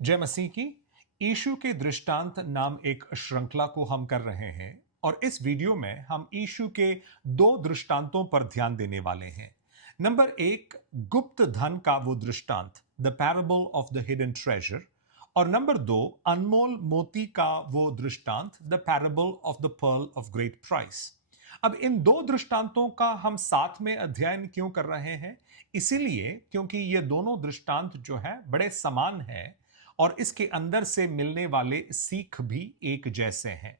जय मसीह की। यीशु के दृष्टांत नाम एक श्रृंखला को हम कर रहे हैं और इस वीडियो में हम यीशु के दो दृष्टांतों पर ध्यान देने वाले हैं। नंबर एक, गुप्त धन का वो दृष्टांत, the parable of the hidden treasure. और नंबर दो, अनमोल मोती का वो दृष्टांत, the parable of the pearl of great price. अब इन दो दृष्टांतों का हम साथ में अध्ययन क्यों कर रहे हैं? इसीलिए क्योंकि ये दोनों दृष्टांत जो है बड़े समान है और इसके अंदर से मिलने वाले सीख भी एक जैसे हैं।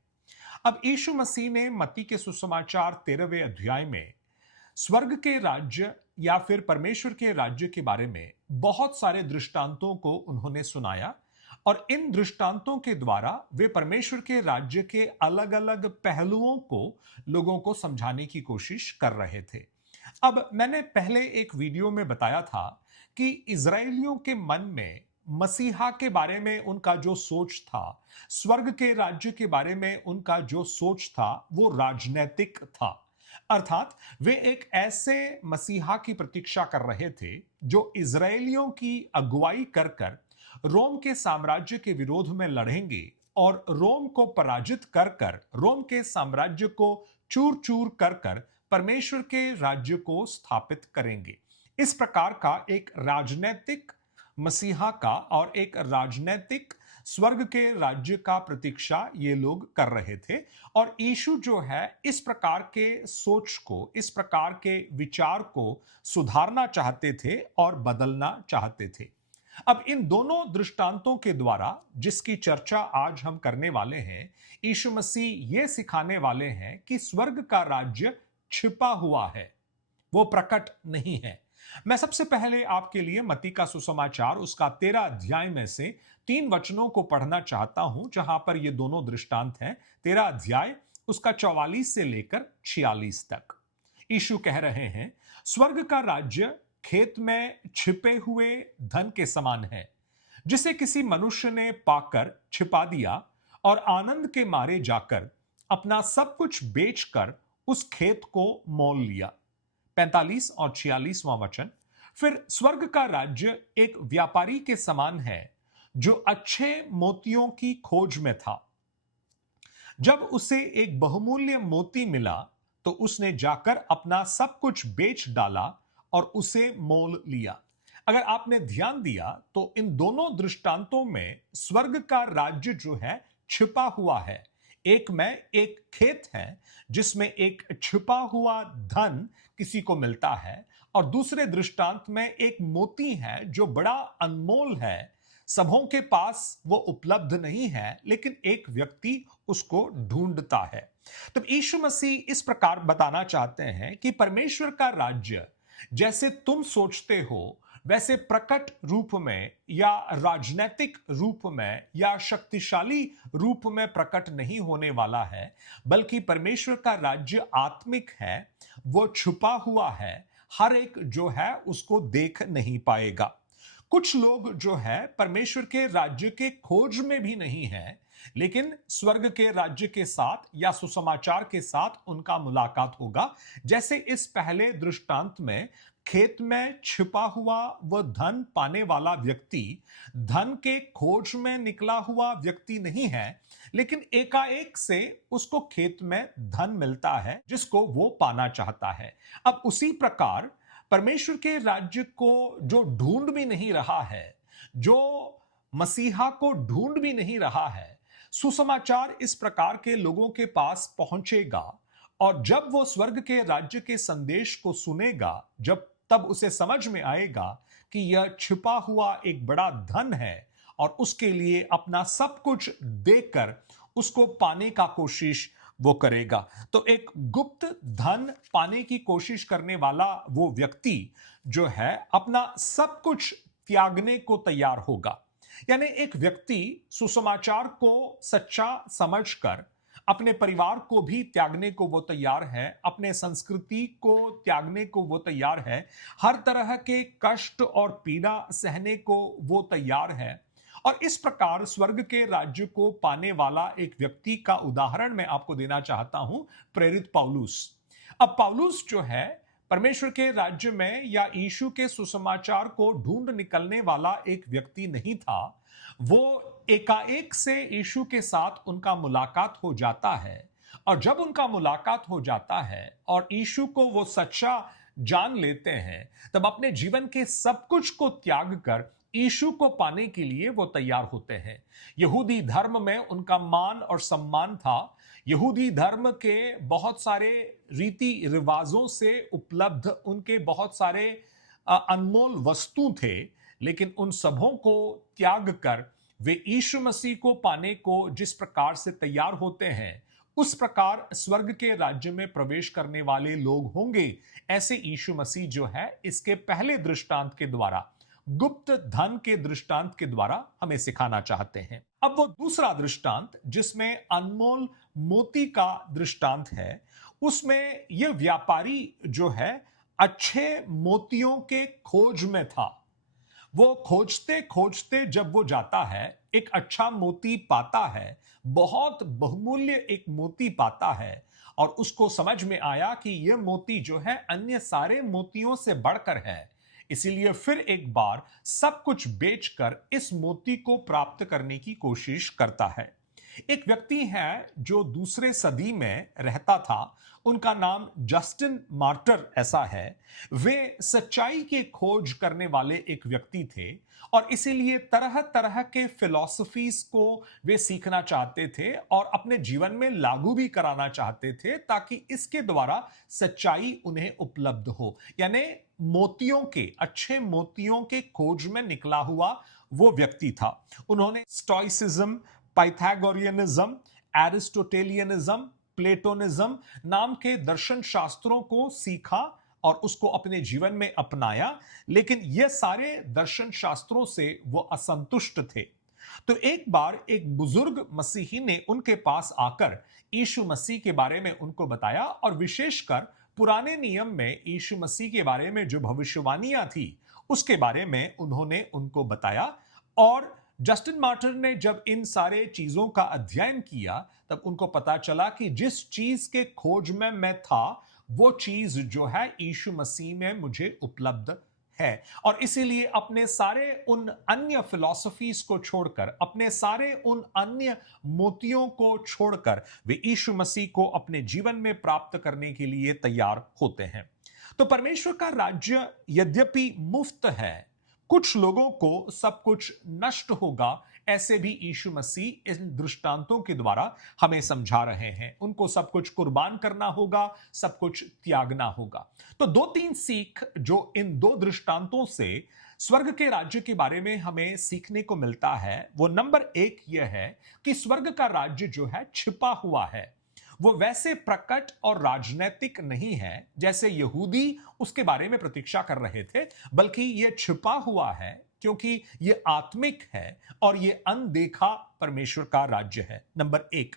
अब यीशु मसीह ने मत्ती के सुसमाचार 13वें अध्याय में स्वर्ग के राज्य या फिर परमेश्वर के राज्य के बारे में बहुत सारे दृष्टांतों को उन्होंने सुनाया और इन दृष्टांतों के द्वारा वे परमेश्वर के राज्य के अलग अलग पहलुओं को लोगों को समझाने की कोशिश कर रहे थे। अब मैंने पहले एक वीडियो में बताया था कि इजरायलियों के मन में मसीहा के बारे में उनका जो सोच था, स्वर्ग के राज्य के बारे में उनका जो सोच था, वो राजनैतिक था। अर्थात वे एक ऐसे मसीहा की प्रतीक्षा कर रहे थे जो इजरायलियों की अगुवाई कर कर रोम के साम्राज्य के विरोध में लड़ेंगे और रोम को पराजित कर कर, रोम के साम्राज्य को चूर चूर कर कर परमेश्वर के राज्य को स्थापित करेंगे। इस प्रकार का एक राजनैतिक मसीहा का और एक राजनैतिक स्वर्ग के राज्य का प्रतीक्षा ये लोग कर रहे थे और यीशु जो है इस प्रकार के सोच को, इस प्रकार के विचार को सुधारना चाहते थे और बदलना चाहते थे। अब इन दोनों दृष्टांतों के द्वारा जिसकी चर्चा आज हम करने वाले हैं, यीशु मसीह ये सिखाने वाले हैं कि स्वर्ग का राज्य छिपा हुआ है, वो प्रकट नहीं है। मैं सबसे पहले आपके लिए मत्ती का सुसमाचार उसका 13 अध्याय में से 3 वचनों को पढ़ना चाहता हूं जहां पर ये दोनों दृष्टांत हैं। 13 अध्याय उसका 44 से लेकर 46 तक। यीशु कह रहे हैं, स्वर्ग का राज्य खेत में छिपे हुए धन के समान है, जिसे किसी मनुष्य ने पाकर छिपा दिया और आनंद के मारे जाकर अपना सब कुछ बेचकर उस खेत को मोल लिया। 45 और 46वां वचन, फिर स्वर्ग का राज्य एक व्यापारी के समान है जो अच्छे मोतियों की खोज में था। जब उसे एक बहुमूल्य मोती मिला तो उसने जाकर अपना सब कुछ बेच डाला और उसे मोल लिया। अगर आपने ध्यान दिया तो इन दोनों दृष्टांतों में स्वर्ग का राज्य जो है छिपा हुआ है। एक में एक खेत है जिसमें एक छिपा हुआ धन किसी को मिलता है और दूसरे दृष्टांत में एक मोती है जो बड़ा अनमोल है, सबों के पास वो उपलब्ध नहीं है, लेकिन एक व्यक्ति उसको ढूंढता है। तो यीशु मसीह इस प्रकार बताना चाहते हैं कि परमेश्वर का राज्य जैसे तुम सोचते हो वैसे प्रकट रूप में या राजनैतिक रूप में या शक्तिशाली रूप में प्रकट नहीं होने वाला है, बल्कि परमेश्वर का राज्य आत्मिक है, वो छुपा हुआ है, हर एक जो है उसको देख नहीं पाएगा। कुछ लोग जो है परमेश्वर के राज्य के खोज में भी नहीं है, लेकिन स्वर्ग के राज्य के साथ या सुसमाचार के साथ उनका मुलाकात होगा। जैसे इस पहले दृष्टांत में खेत में छिपा हुआ वह धन पाने वाला व्यक्ति धन के खोज में निकला हुआ व्यक्ति नहीं है, लेकिन एकाएक से उसको खेत में धन मिलता है जिसको वो पाना चाहता है। अब उसी प्रकार परमेश्वर के राज्य को जो ढूंढ भी नहीं रहा है, जो मसीहा को ढूंढ भी नहीं रहा है, सुसमाचार इस प्रकार के लोगों के पास पहुंचेगा और जब वो स्वर्ग के राज्य के संदेश को सुनेगा, जब तब उसे समझ में आएगा कि यह छिपा हुआ एक बड़ा धन है और उसके लिए अपना सब कुछ देकर उसको पाने का कोशिश वो करेगा। तो एक गुप्त धन पाने की कोशिश करने वाला वो व्यक्ति जो है अपना सब कुछ त्यागने को तैयार होगा। यानी एक व्यक्ति सुसमाचार को सच्चा समझकर अपने परिवार को भी त्यागने को वो तैयार है, अपने संस्कृति को त्यागने को वो तैयार है, हर तरह के कष्ट और पीड़ा सहने को वो तैयार है। और इस प्रकार स्वर्ग के राज्य को पाने वाला एक व्यक्ति का उदाहरण मैं आपको देना चाहता हूं, प्रेरित पौलुस। अब पौलुस जो है परमेश्वर के राज्य में या यीशु के सुसमाचार को ढूंढ निकलने वाला एक व्यक्ति नहीं था। वो एकाएक से यीशु के साथ उनका मुलाकात हो जाता है, और जब उनका मुलाकात हो जाता है और यीशु को वो सच्चा जान लेते हैं, तब अपने जीवन के सब कुछ को त्याग कर यीशु को पाने के लिए वो तैयार होते हैं। यहूदी धर्म में उनका मान और सम्मान था। यहूदी धर्म के बहुत सारे रीति रिवाजों से उपलब्ध उनके बहुत सारे अनमोल वस्तु थे, लेकिन उन सबों को त्याग कर वे यीशु मसीह को पाने को जिस प्रकार से तैयार होते हैं, उस प्रकार स्वर्ग के राज्य में प्रवेश करने वाले लोग होंगे। ऐसे यीशु मसीह जो है, इसके पहले दृष्टांत के द्वारा, गुप्त धन के दृष्टांत के द्वारा हमें सिखाना चाहते हैं। अब वो दूसरा दृष्टांत जिसमें अनमोल मोती का दृष्टांत है, उसमें यह व्यापारी जो है अच्छे मोतियों के खोज में था। वो खोजते खोजते जब वो जाता है, एक अच्छा मोती पाता है, बहुत बहुमूल्य एक मोती पाता है, और उसको समझ में आया कि यह मोती जो है अन्य सारे मोतियों से बढ़कर है। इसीलिए फिर एक बार सब कुछ बेचकर इस मोती को प्राप्त करने की कोशिश करता है। एक व्यक्ति है जो दूसरे सदी में रहता था, उनका नाम जस्टिन मार्टर ऐसा है। वे सच्चाई की खोज करने वाले एक व्यक्ति थे, और इसीलिए तरह तरह के फिलॉसफीज को वे सीखना चाहते थे और अपने जीवन में लागू भी कराना चाहते थे, ताकि इसके द्वारा सच्चाई उन्हें उपलब्ध हो। यानी मोतियों के, अच्छे मोतियों के खोज में निकला हुआ वो व्यक्ति था। उन्होंने स्टोइसिज्म, पाइथागोरियनिज्म, एरिस्टोटेलियनिज्म, प्लेटोनिज्म नाम के दर्शन शास्त्रों को सीखा और उसको अपने जीवन में अपनाया, लेकिन ये सारे दर्शन शास्त्रों से वो असंतुष्ट थे। तो एक बार एक बुजुर्ग मसीही ने उनके पास आकर यीशु मसीह के बारे में उनको बताया, और विशेषकर पुराने नियम में यीशु मसीह के बारे में जो भविष्यवाणियां थी उसके बारे में उन्होंने उनको बताया। और जस्टिन मार्टर ने जब इन सारे चीजों का अध्ययन किया, तब उनको पता चला कि जिस चीज के खोज में मैं था, वो चीज जो है यीशु मसीह में मुझे उपलब्ध है। और इसीलिए अपने सारे उन अन्य फिलॉसफीज को छोड़कर, अपने सारे उन अन्य मोतियों को छोड़कर वे यीशु मसीह को अपने जीवन में प्राप्त करने के लिए तैयार होते हैं। तो परमेश्वर का राज्य यद्यपि मुफ्त है, कुछ लोगों को सब कुछ नष्ट होगा, ऐसे भी यीशु मसीह इन दृष्टांतों के द्वारा हमें समझा रहे हैं। उनको सब कुछ कुर्बान करना होगा, सब कुछ त्यागना होगा। तो दो तीन सीख जो इन दो दृष्टांतों से स्वर्ग के राज्य के बारे में हमें सीखने को मिलता है, वो नंबर एक यह है कि स्वर्ग का राज्य जो है छिपा हुआ है। वो वैसे प्रकट और राजनैतिक नहीं है जैसे यहूदी उसके बारे में प्रतीक्षा कर रहे थे, बल्कि यह छिपा हुआ है क्योंकि यह आत्मिक है और यह अनदेखा परमेश्वर का राज्य है। नंबर एक।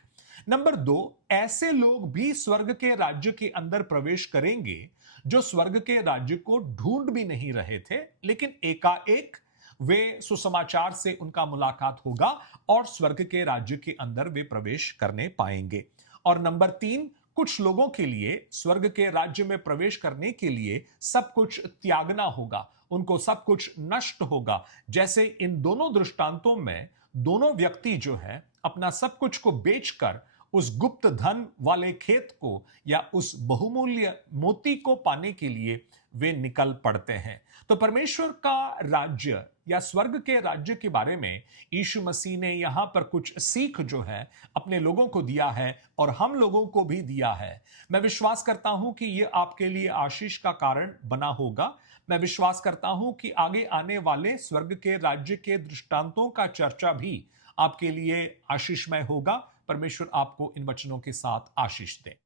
नंबर दो, ऐसे लोग भी स्वर्ग के राज्य के अंदर प्रवेश करेंगे जो स्वर्ग के राज्य को ढूंढ भी नहीं रहे थे, लेकिन एकाएक वे सुसमाचार से उनका मुलाकात होगा और स्वर्ग के राज्य के अंदर वे प्रवेश करने पाएंगे। और नंबर तीन, कुछ लोगों के लिए स्वर्ग के राज्य में प्रवेश करने के लिए सब कुछ त्यागना होगा, उनको सब कुछ नष्ट होगा। जैसे इन दोनों दृष्टांतों में दोनों व्यक्ति जो है अपना सब कुछ को बेचकर उस गुप्त धन वाले खेत को या उस बहुमूल्य मोती को पाने के लिए वे निकल पड़ते हैं। तो परमेश्वर का राज्य या स्वर्ग के राज्य के बारे में यीशु मसीह ने यहां पर कुछ सीख जो है अपने लोगों को दिया है और हम लोगों को भी दिया है। मैं विश्वास करता हूं कि यह आपके लिए आशीष का कारण बना होगा। मैं विश्वास करता हूं कि आगे आने वाले स्वर्ग के राज्य के दृष्टांतों का चर्चा भी आपके लिए आशीषमय होगा। परमेश्वर आपको इन वचनों के साथ आशीष दे।